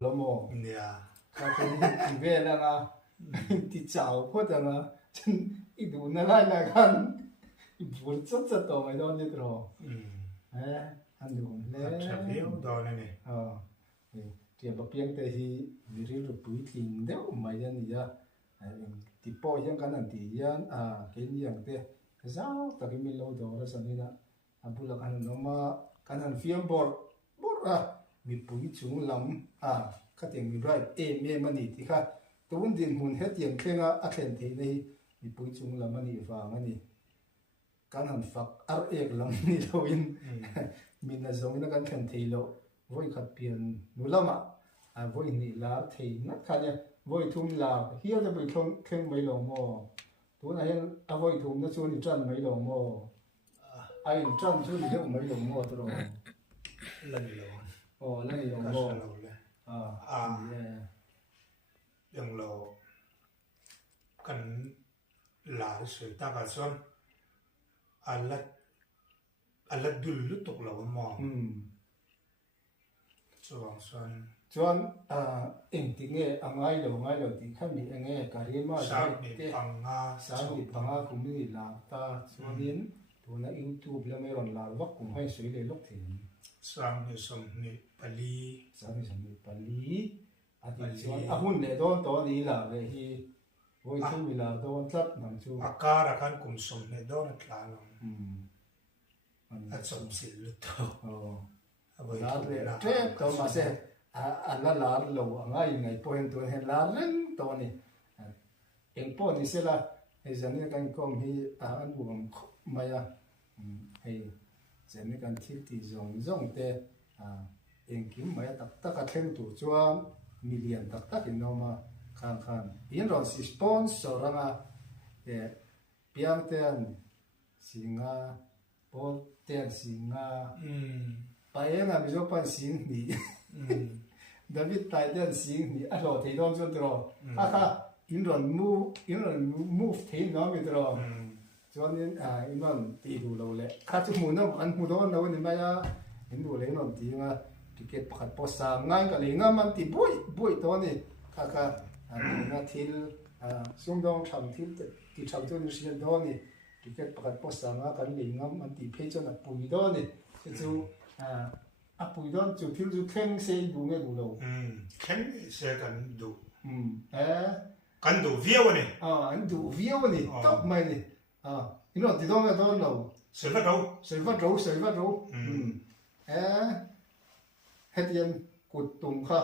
lo mo yeah ka ke ti ve la nga ti chao ko da nga chen I du na lai la kan I bul chat chat to mai don ni tro an du le Travel đó này ti ba piang te hi mi ri ru pui ting de mai ya ni ya ti po yang kan an ti yan ke ni yang te zao ta ki mi lo do ra sa ni na abula kan no ma kan han fiam bor mi pui chung lam ka tiang mi rai me mani ti kha tun din hun he tiang khenga a khen the nei mi pui chung lam ani wa ngani kan han fak ar ek lam ni lo in min na zong na kan khen thei lo voi khat pian nu lama voi ni la thei na kha ya voi thum la hiya da voi thong khen mai lo mo tu na hian a voi thum na chu ni tran mai lo mo ai tran chu ni he mai lo mo to lần lâu lần lo có mo sao lâu lên lần lâu cần là sự ta cả xuân allat dul lúc tục lâu mò chuang xuân chuan eng ti nge angai lo ti khan ni enge karima sáng đi bằng nga sang ni panga kum ni la ta chuanin tuna youtube la me ron la wak kum hai sui le lok thin sáng đi sông đi pali sang ni pali ati chuan ahun le don to ni la ve hi voi thu mi la don tlat nam chu akara kan kum sông này đó là khá lắm at sông xịn lúc thôi la re tre to ma se ala la lo angai ngai point to he la len to ni eng po ni se la he zani kan kom hi an buam maya he zani kan thil ti zong te eng kim maya tak a thleng tu chuan million tak in no ma khan in ron si sponsor ranga piang ten singa pol ten singa paenga mi zo pan sing ni David tai ten sing ni a lo thei dom chon tro kha in ron move thei no mi tro chuan in man ti du lo le kha chu mu no an mu don lo ni ma ya in du le non ti nga ticket pakhat po sa ngai ka le nga man ti bui to ni kha na thil sung dong tham thil ti tham tu ni sian do ni ticket pakhat po sa nga kan le nga man ti phe chon a pui do ni chu bùi đó chủ thiếu chú khen xe đủ nghe đủ đâu khen xe cần đủ cần đủ viêu này anh đủ viêu này tóc mày này you know thì đó nghe đó đâu sợi phát râu hết tiền cột tùng kha